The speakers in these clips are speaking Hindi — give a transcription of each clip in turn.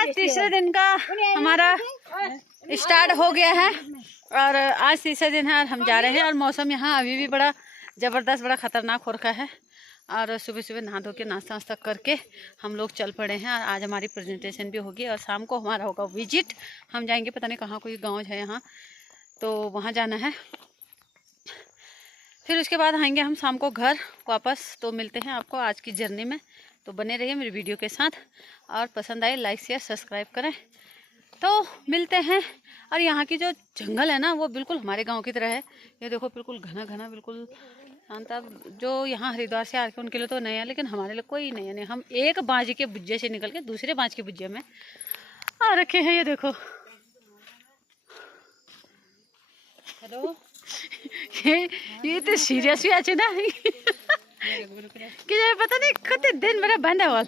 आज तीसरे दिन का हमारा स्टार्ट हो गया है और आज तीसरे दिन है और हम जा रहे हैं। और मौसम यहाँ अभी भी बड़ा ज़बरदस्त, बड़ा ख़तरनाक हो रखा है। और सुबह सुबह नहा धो के नाश्ता वास्ता करके हम लोग चल पड़े हैं। और आज हमारी प्रेजेंटेशन भी होगी और शाम को हमारा होगा विजिट। हम जाएंगे, पता नहीं कहाँ, कोई गांव है यहाँ, तो वहाँ जाना है। फिर उसके बाद आएंगे हम शाम को घर वापस। तो मिलते हैं आपको आज की जर्नी में। तो बने रहिए मेरी वीडियो के साथ और पसंद आए लाइक शेयर सब्सक्राइब करें। तो मिलते हैं। और यहाँ की जो जंगल है ना, वो बिल्कुल हमारे गांव की तरह है। ये देखो, बिल्कुल घना घना, बिल्कुल शांत। अब जो यहाँ हरिद्वार से आके उनके लिए तो नया है, लेकिन हमारे लिए कोई नया नहीं। हम एक बाँझ के बुज्जे से निकल के दूसरे बाँझ के बुज्जे में आ रखे हैं। ये देखो, हेलो, ये तो सीरियस भी अच्छे ना कि पता नहीं कितने दिन मेरा बंद है वाल।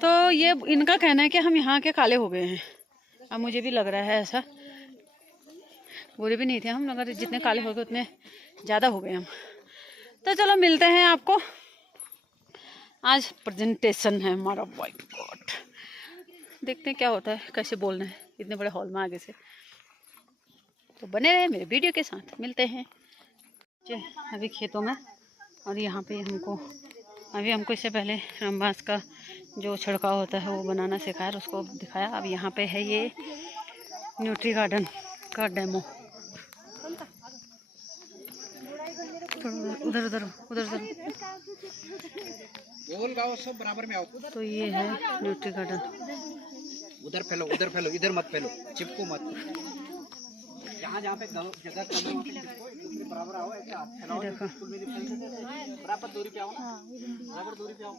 तो ये इनका कहना है कि हम यहाँ के काले हो गए हैं। अब मुझे भी लग रहा है ऐसा। बुरे भी नहीं थे हम, मगर जितने काले हो गए उतने ज़्यादा हो गए हम। तो चलो मिलते हैं आपको। आज प्रेजेंटेशन है हमारा। व्हाइट बोर्ड देखते हैं क्या होता है, कैसे बोलना है इतने बड़े हॉल में आगे से। तो बने रहे मेरे वीडियो के साथ। मिलते हैं अभी खेतों में। और यहाँ पे हमको इससे पहले रामबांस का जो छिड़काव होता है वो बनाना सिखाया, उसको दिखाया। अब यहाँ पे है ये न्यूट्री गार्डन का डेमो। उधर उधर उधर उधर सब बराबर में आओ। तो ये है न्यूट्री गार्डन। उधर फैलो, इधर मत फैलो, चिपको मत। जहाँ पे जगह कम है वहाँ पे बराबर आओ। ऐसे हाथ फैलाओ, बिल्कुल भी नहीं फैल सके। बराबर दूरी पे आओ ना, बराबर दूरी पे आओ।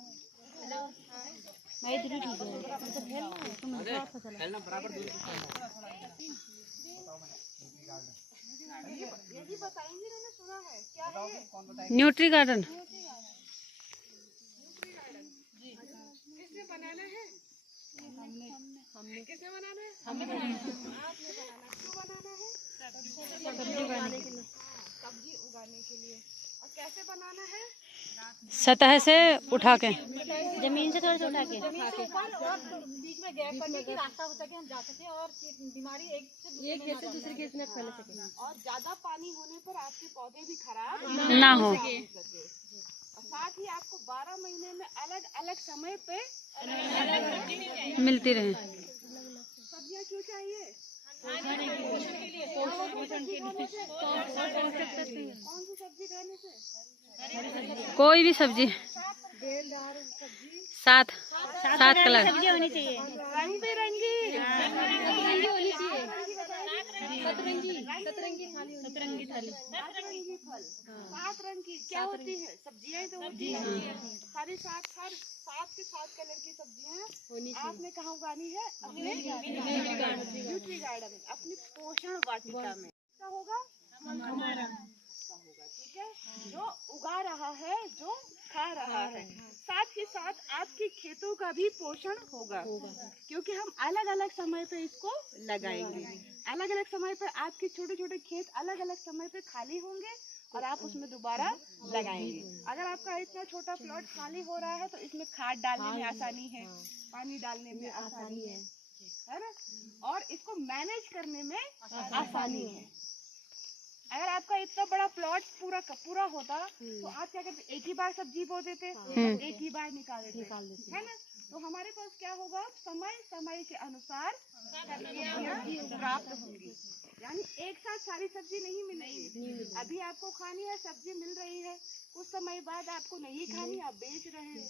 मैं इधर ही ठीक है, फैलना बराबर दूरी पे फैलना। यही बताएंगे ना, सुना है क्या है न्यूट्री गार्डन। किसने बनाना है? हमने किसने बनाना है? हमने बनाना है। आपने बनाना, क्यों बनाना है? सब्जी उगाने के लिए। सब्जी उगाने के लिए। और कैसे बनाना है? सतह से उठा के, जमीन से थोड़ा सा उठा के, जमीन से ऊपर और बीच में गैप करके कि रास्ता हो सके, हम जा सके और बीमारी एक खेत से दूसरे खेत में फैल सके। और ज्यादा पानी होने पर आपके पौधे भी खराब ना हो। और साथ ही आपको 12 महीने में अलग अलग समय पे मिलती रहे। सब्जियां क्यों चाहिए? कौन सी सब्जी खाने से? कोई भी सब्जी, सात कलर सब्जी होनी चाहिए, रंग बिरंगी होनी चाहिए, सतरंगी थाली, 7 रंग की क्या होती है? सब्जियां तो होती है सारी। 7 के 7 कलर की सब्जियां आपने कहाँ उगानी है? अपने न्यूट्री गार्डन में, अपनी पोषण वाटिका में। क्या होगा? हमारा होगा, ठीक है। जो उगा रहा है, जो खा रहा है, साथ ही साथ आपके खेतों का भी पोषण होगा, क्योंकि हम अलग अलग समय पे इसको लगाएंगे। अलग अलग समय पे आपके छोटे छोटे खेत अलग अलग समय पे खाली होंगे और आप उसमें दोबारा लगाएंगे। अगर आपका इतना छोटा प्लॉट खाली हो रहा है तो इसमें खाद डालने में आसानी है, पानी डालने में आसानी है ना, और इसको मैनेज करने में आसानी है। अगर आपका इतना बड़ा प्लॉट पूरा होता तो आप क्या करते? एक ही बार सब्जी बो देते, एक ही बार निकाल देते, है ना। तो हमारे पास क्या होगा? समय के अनुसार सब्जियां प्राप्त होंगी। यानी एक साथ सारी सब्जी नहीं मिलेगी। अभी आपको खानी है, सब्जी मिल रही है, कुछ समय बाद आपको नहीं खानी, आप बेच रहे हो,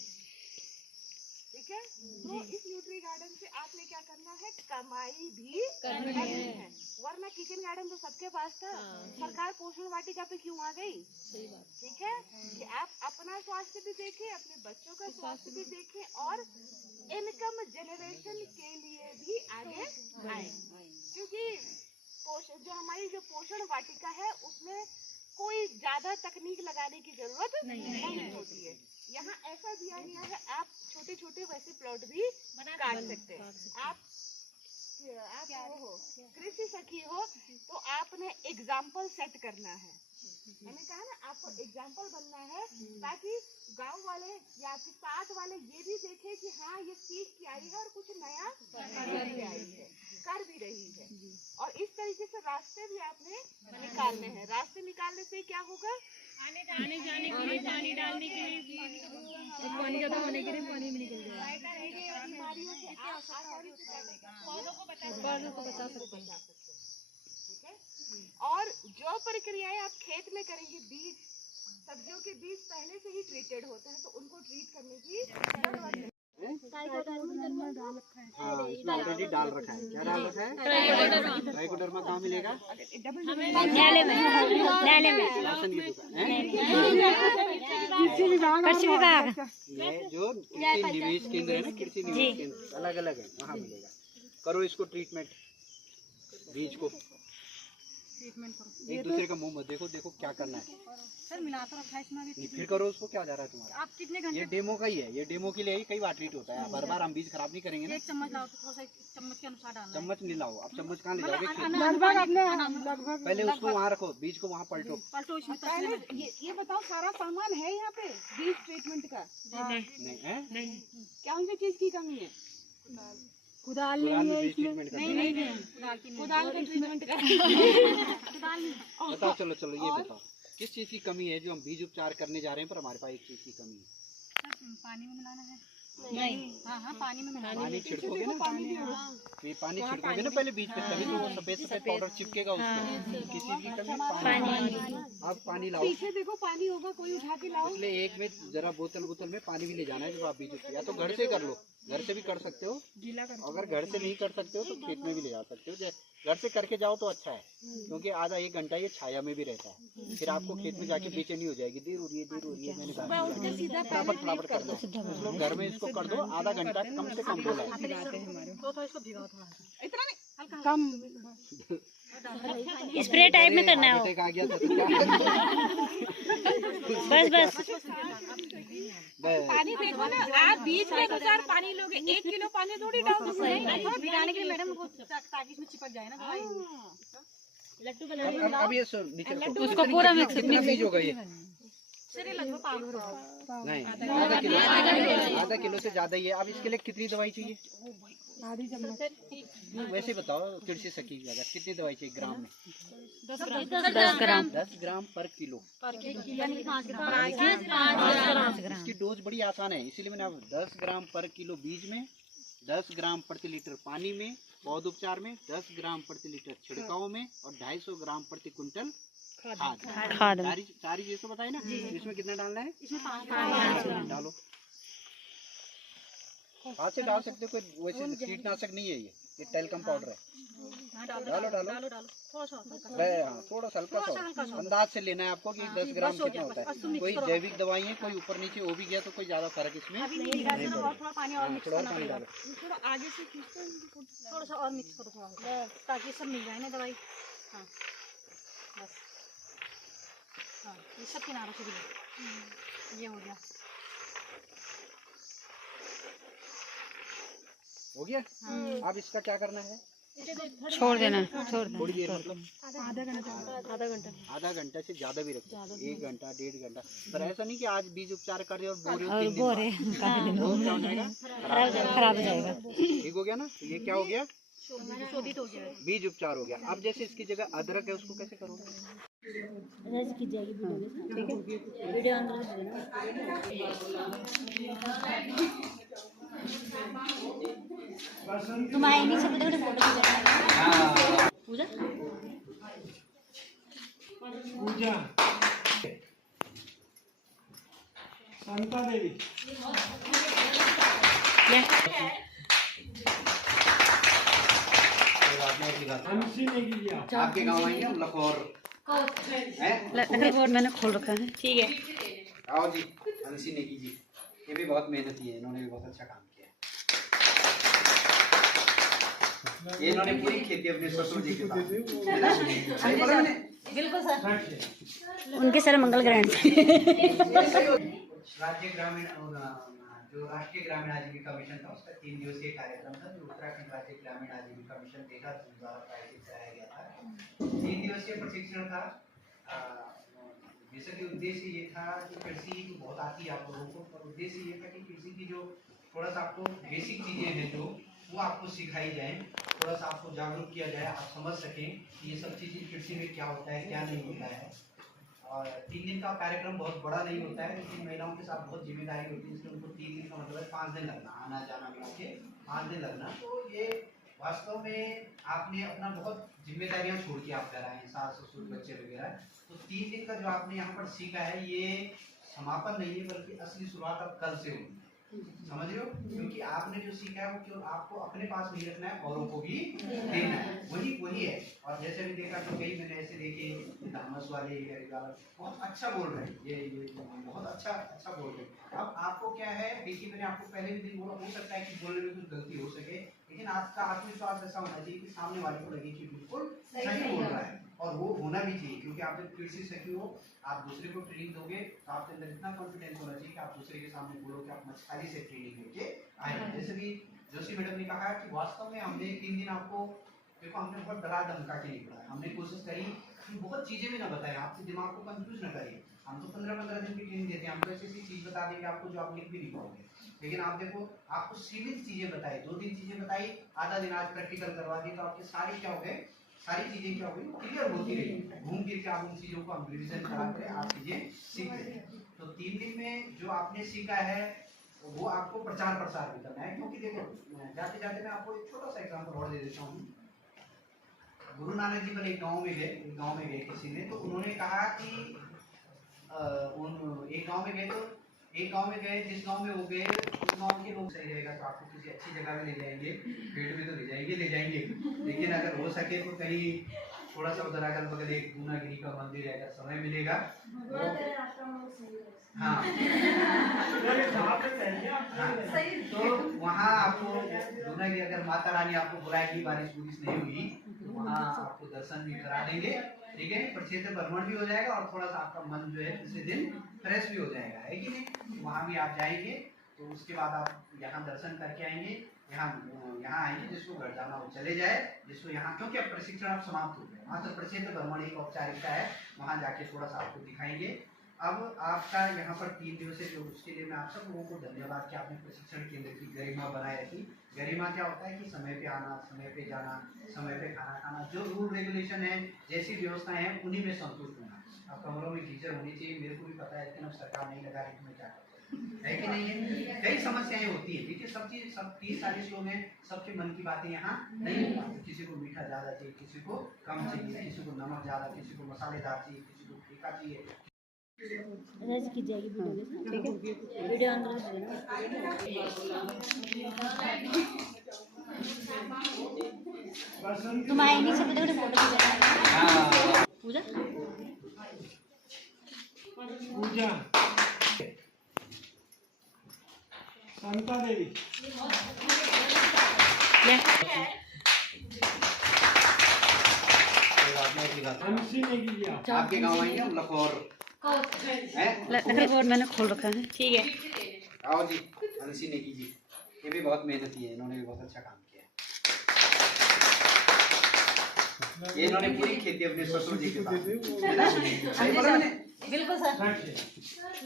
ठीक है। तो इस न्यूट्री गार्डन से आपने क्या करना है? कमाई भी करनी है। वरना किचन गार्डन तो सबके पास था। सरकार पोषण वाटिका पे क्यों आ गई? ठीक है, कि आप अपना स्वास्थ्य भी देखें, अपने बच्चों का स्वास्थ्य भी देखें और इनकम जनरेशन के लिए भी आगे आए। क्योंकि जो हमारी जो पोषण वाटिका है उसमें कोई ज्यादा तकनीक लगाने की जरूरत नहीं होती है। यहाँ ऐसा दिया गया है, आप छोटे छोटे वैसे प्लॉट भी काट सकते हैं। आप कृषि सखी हो तो आपने एग्जाम्पल सेट करना है। मैंने कहा ना आपको एग्जाम्पल बनना है, ताकि गांव वाले या आपके साथ वाले ये भी देखे कि हाँ ये सीख के आई है और कुछ नया करके आई है, कर भी रही है। और इस तरीके से रास्ते भी आपने निकालने हैं। रास्ते निकालने से क्या होगा? आने जाने के लिए पानी डालने के लिए, पानी ज्यादा होने के लिए पानी भी निकल जाएगा। बीमारियों से आसानी से पौधों को बचा सकते हैं। ठीक है। और जो प्रक्रियाएं आप खेत में करेंगे, बीज, सब्जियों के बीज पहले से ही ट्रीटेड होते हैं, तो उनको ट्रीट करने की जरूरत नहीं। हाँ, इसमें ऑलरेडी डाल रखा है। क्या डाल रखा है? ट्राइकोडर्मा कहाँ मिलेगा? न्यायालय में राशन की दुकान है। कृषि विभाग ये जो कृषि निवेश केंद्र है ना, कृषि निवेश केंद्र अलग अलग है, वहाँ मिलेगा। करो इसको ट्रीटमेंट, बीज को एक दूसरे का मुंह मत देखो, देखो क्या करना है सर। मिला तो रखा है इसमें अभी। फिर करो उसको, क्या जा रहा है तुम्हारा? आप कितने घंटे? ये डेमो का ही है, ये डेमो के लिए ही कई बार ट्रीट होता है। बार बार हम बीज खराब नहीं करेंगे ना। एक चम्मच लाओ तो थोड़ा सा चम्मच के अनुसार डालना है। चम्मच नहीं लाओ, अब चम्मच कहाँ ले जाओगे? लगभग पहले उसको वहाँ रखो, बीज को वहाँ पलटो। इसमें पहले ये बताओ, सारा सामान है यहाँ पे बीज ट्रीटमेंट का? नहीं है, कौन सी चीज की कमी है? कुदाल में बीज ट्रीटमेंट करते हैं। कुदाल का ट्रीटमेंट का। बताओ, चलो चलो ये बताओ किस चीज की कमी है जो हम बीज उपचार करने जा रहे हैं, पर हमारे पास एक चीज की कमी है। पानी में मिलाना है। नहीं, हाँ पानी में मिलाना है। पानी छिड़कोगे ना, ये पानी छिड़कोगे ना पहले बीज पे, तभी तो वो सफेद सफेद पाउडर चिपकेगा उसमें। किसी चीज की कमी है? पानी। अब पानी लाओ, पीछे देखो पानी होगा, कोई उठा के लाओ। इसलिए एक में जरा बोतल में पानी भी ले जाना है जब आप बीज या तो घर से कर लो, घर से भी कर सकते हो। अगर घर से नहीं कर सकते हो तो खेत में भी ले जा सकते हो। घर से करके जाओ तो अच्छा है, क्योंकि आधा एक घंटा ये छाया में भी रहता है। फिर आपको खेत में जाके बेचैनी हो जाएगी, देर हो रही है। मैंने कहा फटाफट कर दो, कुछ लोग घर में इसको कर दो, आधा घंटा कम से कम बोला। तो इसको भिगाओ थोड़ा सा। इतना नहीं, कम स्प्रे टाइप में करना है। आ गया था तो क्या? बस पानी देखो ना, आप बीज के अनुसार पानी लोगे। 1 किलो पानी थोड़ी डाल दोगे। भिगाने के लिए मैडम वो, ताकि इसमें चिपक जाए ना दवाई। अब ये नीचे रखो। उसको पूरा मिक्स कितना बीज होगा ये? लगभग पाव भरो। नहीं, आधा किलो से ज्यादा ही है। अब इसके लिए कितनी दवाई चाहिए? वैसे बताओ, कृषि सखी अगर कितनी दवाई चाहिए ग्राम में? 10 ग्राम 10 ग्राम पर किलो। यानी 5 इसकी डोज बड़ी आसान है, इसीलिए मैंने अब 10 ग्राम पर किलो बीज में, 10 ग्राम प्रति लीटर पानी में, पौध उपचार में 10 ग्राम प्रति लीटर छिड़काव में, और 250 ग्राम प्रति क्विंटल खाद। सारी चीज तो बताए ना। इसमें कितना डालना है? इसमें 5 डालो, हाथ से डाल सकते हो, कोई वैसे कीटनाशक नहीं है ये टेलकम पाउडर है। डालो थोड़ा सा थोड़ा सा हल्का सा अंदाज से लेना है आपको कि 10 ग्राम कितना होता है। कोई जैविक दवाई है, कोई ऊपर नीचे हो भी गया तो कोई ज्यादा फर्क इसमें नहीं पड़ेगा। थोड़ा पानी और मिक्स थोड़ा पानी डालो, थोड़ा आगे से खींचते हैं, थोड़ा सा और मिक्स करो थोड़ा, ताकि सब मिल जाए ना दवाई। हाँ बस, हाँ ये सब किनारों से भी ये हो गया। हो गया। अब इसका क्या करना है? छोड़ देना, थोड़ी देर मतलब आधा घंटा से ज्यादा भी रखो, 1 घंटा 1.5 घंटा। पर ऐसा नहीं कि आज बीज उपचार कर रहे और बोरे क्या हो जाएगा, खराब हो जाएगा। ठीक हो गया ना। तो ये क्या हो गया? शोधित हो जाएगा, बीज उपचार हो गया। अब जैसे इसकी जगह अदरक है, उसको कैसे करोगे? तुम आए नहीं, सब फोटो पूजा शांता देवी आपके गाँव आएंगे हम लखौर मैंने खोल रखा है। ठीक है। आओ जी, हंसी नेगी जी, ये भी बहुत मेहनती है, इन्होंने भी बहुत अच्छा काम किया है। ये इन्होंने पूरी खेती अपने ससुर जी के साथ, सही बोला मैंने? बिल्कुल सर, उनके सर मंगल ग्रहण राज्य ग्रामीण जो राष्ट्रीय ग्रामीण आजीविका मिशन था, उसका 3 दिवसीय कार्यक्रम था, जो उत्तराखंड राज्य ग्रामीण आजीविका मिशन द्वारा प्रायोजित कराया गया था। 3 दिवसीय प्रशिक्षण था। जैसा कि उद्देश्य ये था कि कृषि तो बहुत आती है आप लोगों को, पर उद्देश्य ये था कि कृषि की जो थोड़ा सा आपको बेसिक चीज़ें हैं जो वो आपको सिखाई जाए, थोड़ा सा आपको जागरूक किया जाए, आप समझ सकें कि ये सब चीज़ें कृषि में क्या होता है क्या नहीं होता है। और 3 दिन का कार्यक्रम बहुत बड़ा नहीं होता है, लेकिन महिलाओं के साथ बहुत जिम्मेदारी होती है, इसलिए उनको 3 दिन का मतलब है 5 दिन लगना, आना जाना मिला के 5 दिन लगना। तो ये वास्तव में आपने अपना बहुत जिम्मेदारियां छोड़ के आप कर आए हैं, सास ससुर बच्चे वगैरह। तो 3 दिन का जो आपने यहाँ पर सीखा है ये समापन नहीं है, बल्कि असली शुरुआत अब कल से होगी, समझ रहे हो? क्योंकि आपने जो सीखा है वो केवल आपको अपने पास नहीं रखना है, औरों को भी देना है, वही है। और जैसे अभी देखा तो कई मैंने ऐसे देखे तामस वाले बहुत अच्छा बोल रहे हैं, ये बहुत अच्छा बोल रहे हैं। अब आपको क्या है, देखिए मैंने आपको पहले भी दिन बोला, हो सकता है कि बोलने में कुछ गलती हो सके, लेकिन आपका आत्मविश्वास ऐसा होना चाहिए कि सामने वाले को लगे कि बिल्कुल सही बोल रहा है, और वो होना भी चाहिए। क्योंकि आप जब कृषि सखी हो, आप दूसरे को ट्रेनिंग दोगे तो आपके अंदर इतना कॉन्फिडेंस होना चाहिए कि आप दूसरे के सामने बोलो कि आप मछली से ट्रेनिंग लेके आए। जैसे भी जोशी मैडम ने कहा कि वास्तव में हमने 3 दिन आपको, देखो हमने बहुत डरा धमका के नहीं पढ़ाया, हमने कोशिश करी कि बहुत चीजें भी ना बताएं, आपके दिमाग को कंफ्यूज ना करिए। हम तो 15-15 दिन की ट्रेनिंग देते हैं, हम तो ऐसी चीज बता देंगे आपको जो आप लिख भी नहीं पाओगे, लेकिन आप देखो आपको सीमित चीजें बताई, 2 दिन चीजें बताई, आधा दिन आज प्रैक्टिकल करवा दी, तो आपके सारी क्या हो गए, सारी चीजें क्या हो गई, क्लियर होती रही, घूम फिर के आप उन चीजों को हम रिविजन कराते हैं, आप चीजें सीखते हैं। तो 3 दिन में जो आपने सीखा है वो आपको प्रचार प्रसार भी करना है। क्योंकि देखो जाते जाते मैं आपको एक छोटा सा एग्जाम्पल और दे देता हूँ। गुरु नानक जी पर एक गांव में गए किसी ने, तो उन्होंने कहा कि एक गांव में गए, जिस गांव में वो गए उस गांव के लोग सही रहेगा तो आपको किसी अच्छी जगह में ले जाएंगे, पेड़ में तो ले जाएंगे, लेकिन अगर हो सके तो कहीं थोड़ा सा उधर अगल बगल एक दूनागिरी का मंदिर है, अगर समय मिलेगा हाँ तो वहाँ आपको दूनागिरी, अगर माता रानी आपको बुलाएगी, बारिश नहीं हुई तो वहाँ आपको दर्शन भी करा देंगे, ठीक है, प्रक्षेत्र भ्रमण भी हो जाएगा और थोड़ा सा आपका मन जो है दूसरे दिन फ्रेश भी हो जाएगा, है कि नहीं? वहाँ भी आप जाएंगे, तो उसके बाद आप यहाँ दर्शन करके आएंगे, यहाँ आएंगे, जिसको घर जाना हो चले जाए, जिसको यहाँ, क्योंकि अब प्रशिक्षण आप समाप्त हो गए, वहाँ तो प्रक्षेत्र भ्रमण एक औपचारिकता है, वहाँ जाके थोड़ा सा आपको दिखाएंगे। अब आपका यहाँ पर 3 दिवसीय जो, उसके लिए मैं आप सब लोगों को धन्यवाद कि आपने प्रशिक्षण केंद्र की गरिमा बनाए रखी। गरिमा क्या होता है कि समय पे आना, समय पे जाना, समय पे खाना खाना, जो रूल रेगुलेशन है, जैसी व्यवस्थाएं हैं उन्हीं में संतुष्ट होना। अब कमरों में गीजर होनी चाहिए, मेरे को भी पता है, लेकिन अब सरकार नहीं लगा रही तो मैं क्या करूँ, है कि नहीं है? कई समस्याएं होती है, देखिए सब 30-40 लोग हैं, सबके मन की बातें यहाँ नहीं हो पाती, किसी को मीठा ज़्यादा चाहिए, किसी को कम चाहिए, किसी को नमक ज़्यादा, किसी को मसालेदार चाहिए, किसी को फीका चाहिए। की जाएगी वीडियो, ठीक है, वीडियो ऑन तुम आए नहीं सब फोटो पूजा पूजा शांता देवी हंसी ने किया, आपके गाँव आएंगे हम लखौर मैंने खोल रखा है, ठीक है। आओ जी, हंसी नेगी जी, ये भी बहुत मेहनती है, इन्होंने भी बहुत अच्छा काम किया है। ये इन्होंने पूरी खेती अपने ससुर जी के पास, बिल्कुल सर,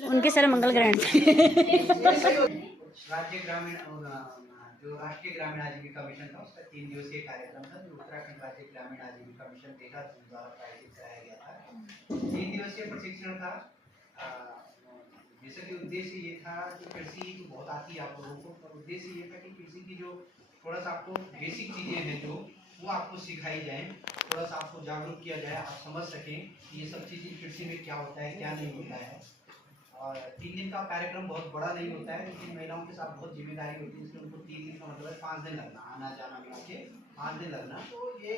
उनके सर मंगल ग्रहण राज्य ग्रामीण जो राष्ट्रीय ग्रामीण आजीविका मिशन था उसका 3 दिवसीय कार्यक्रम था, जो उत्तराखंड राज्य ग्रामीण आजीविका मिशन देहरादून द्वारा प्रायोजित कराया गया था। 3 दिवसीय प्रशिक्षण था, जैसे कि उद्देश्य ये था कि कृषि तो बहुत आती है आप लोगों को, पर उद्देश्य ये था कि कृषि की जो थोड़ा सा आपको बेसिक चीज़ें हैं जो वो आपको सिखाई जाए, थोड़ा सा आपको जागरूक किया जाए, आप समझ सकें कि ये सब चीज़ें कृषि में क्या होता है क्या नहीं होता है। और 3 दिन का कार्यक्रम बहुत बड़ा नहीं होता है, लेकिन महिलाओं के साथ बहुत जिम्मेदारी होती है, इसलिए उनको 3 दिन का मतलब है 5 दिन लगना, आना जाना मिला के 5 दिन लगना। तो ये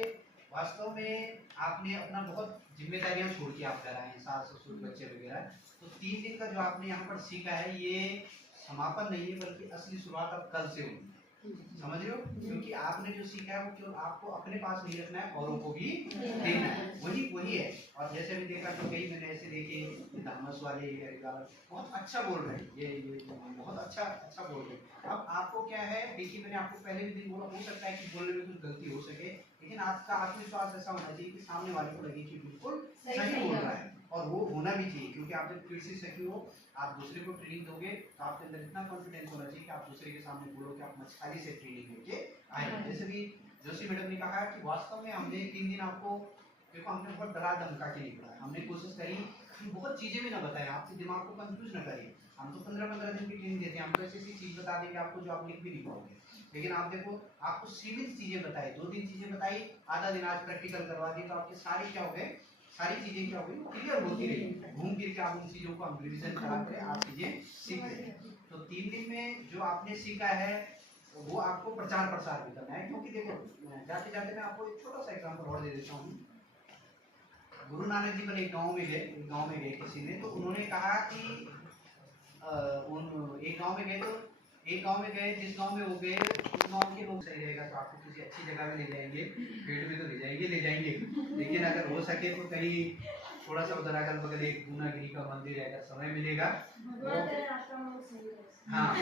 वास्तव में आपने अपना बहुत जिम्मेदारियां छोड़ के आप कर आए हैं, सास ससुर बच्चे वगैरह। तो 3 दिन का जो आपने यहाँ पर सीखा है ये समापन नहीं है, बल्कि असली शुरुआत अब कल से होगी, समझ रहे हो? क्योंकि आपने जो सीखा है वो केवल आपको अपने पास नहीं रखना है, औरों को भी देना है, वही है। और जैसे भी देखा तो कई मैंने ऐसे देखे धर्मस वाले बहुत अच्छा बोल रहे हैं, ये बहुत अच्छा बोल रहे हैं। अब आपको क्या है, देखिए मैंने आपको पहले भी दिन बोला, हो सकता है कि बोलने में कुछ गलती हो सके, लेकिन आपका आत्मविश्वास ऐसा होना चाहिए कि सामने वाले को लगे कि बिल्कुल सही बोल रहा है, और वो होना भी चाहिए। क्योंकि आप जब फिर से सही हो, आप दूसरे को ट्रेनिंग दोगे तो आपके अंदर इतना कॉन्फिडेंस होना चाहिए कि आप दूसरे के सामने बोलो कि आप मछली से ट्रेनिंग लेके आए। जैसे भी जोशी मैडम ने कहा कि वास्तव में हमने 3 दिन आपको, देखो हमने बहुत डरा धमका के नहीं पढ़ाया, हमने कोशिश करी कि बहुत चीजें भी ना बताएं, आपके दिमाग को कंफ्यूज ना करिए। हम तो 15-15 दिन की ट्रेनिंग देते हैं, हम तो ऐसी चीज बता देंगे आपको जो आप लिख भी नहीं पाओगे, लेकिन आप देखो आपको सीमित चीजें बताई, 2-3 चीजें बताई, आधा दिन आज प्रैक्टिकल करवा दिए, तो आपके सारे क्या हो गए, सारी चीजें क्या हो गई, क्लियर होती रही। घूम फिर के आप उन चीजों को हम रिविजन करा कर आप चीजें सीख रहे हैं। तो 3 दिन में जो आपने सीखा है वो आपको प्रचार प्रसार भी करना है। क्योंकि देखो जाते जाते मैं आपको एक छोटा सा एग्जाम्पल और दे देता हूँ। गुरु नानक जी पर एक गाँव में गए किसी ने, तो उन्होंने कहा कि एक गाँव में गए, जिस गांव में वो गए उस गांव के लोग सही रहेगा तो आपको किसी अच्छी जगह में ले जाएंगे, पेड़ में तो ले जाएंगे, लेकिन अगर हो सके तो कहीं थोड़ा सा उधर अगल बगल एक पूर्णागिरी का मंदिर है, अगर समय मिलेगा हाँ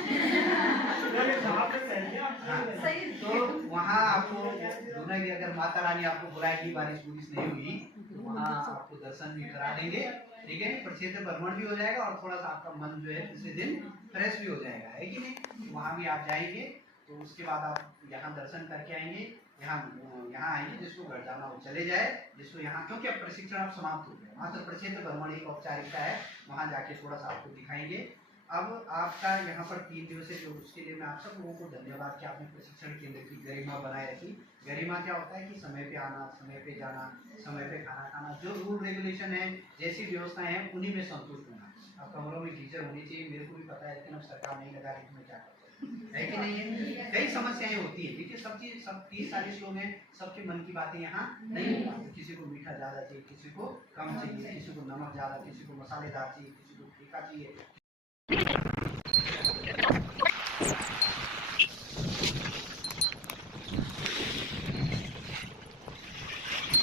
तो वहाँ आपको पूर्णागिरी, अगर माता रानी आपको बुलाएगी, बारिश नहीं हुई तो वहाँ आपको दर्शन भी करा देंगे, ठीक है, प्रक्षेत्र भ्रमण भी हो जाएगा और थोड़ा सा आपका मन जो है दूसरे दिन फ्रेश भी हो जाएगा, है कि नहीं। वहाँ भी आप जाएंगे तो उसके बाद आप यहाँ दर्शन करके आएंगे, यहाँ आएंगे, जिसको घर जाना हो चले जाए, जिसको यहाँ, क्योंकि अब प्रशिक्षण आप समाप्त हो गए, मात्र प्रक्षेत्र भ्रमण एक औपचारिकता है, वहाँ जाके थोड़ा सा आपको दिखाएंगे। अब आपका यहाँ पर 3 दिवसीय जो, उसके लिए मैं आप सब लोगों को धन्यवाद कि आपने प्रशिक्षण केंद्र की गरिमा बनाए रखी। गरिमा क्या होता है कि समय पे आना, समय पे जाना, समय पे खाना खाना, जो रूल रेगुलेशन है, जैसी व्यवस्थाएं हैं उन्हीं में संतुष्ट होना। अब कमरों में गीजर होनी चाहिए, मेरे को भी पता है, लेकिन अब सरकार नहीं लगा रही, मैं क्या करता है कि नहीं है। कई समस्याएं होती है, देखिए सब 30-40 लोग हैं, सबके मन की बातें यहाँ नहीं हो पाती। किसी को मीठा ज़्यादा चाहिए, किसी को कम चाहिए, किसी को नमक ज़्यादा, किसी को मसालेदार चाहिए, किसी को फीका चाहिए।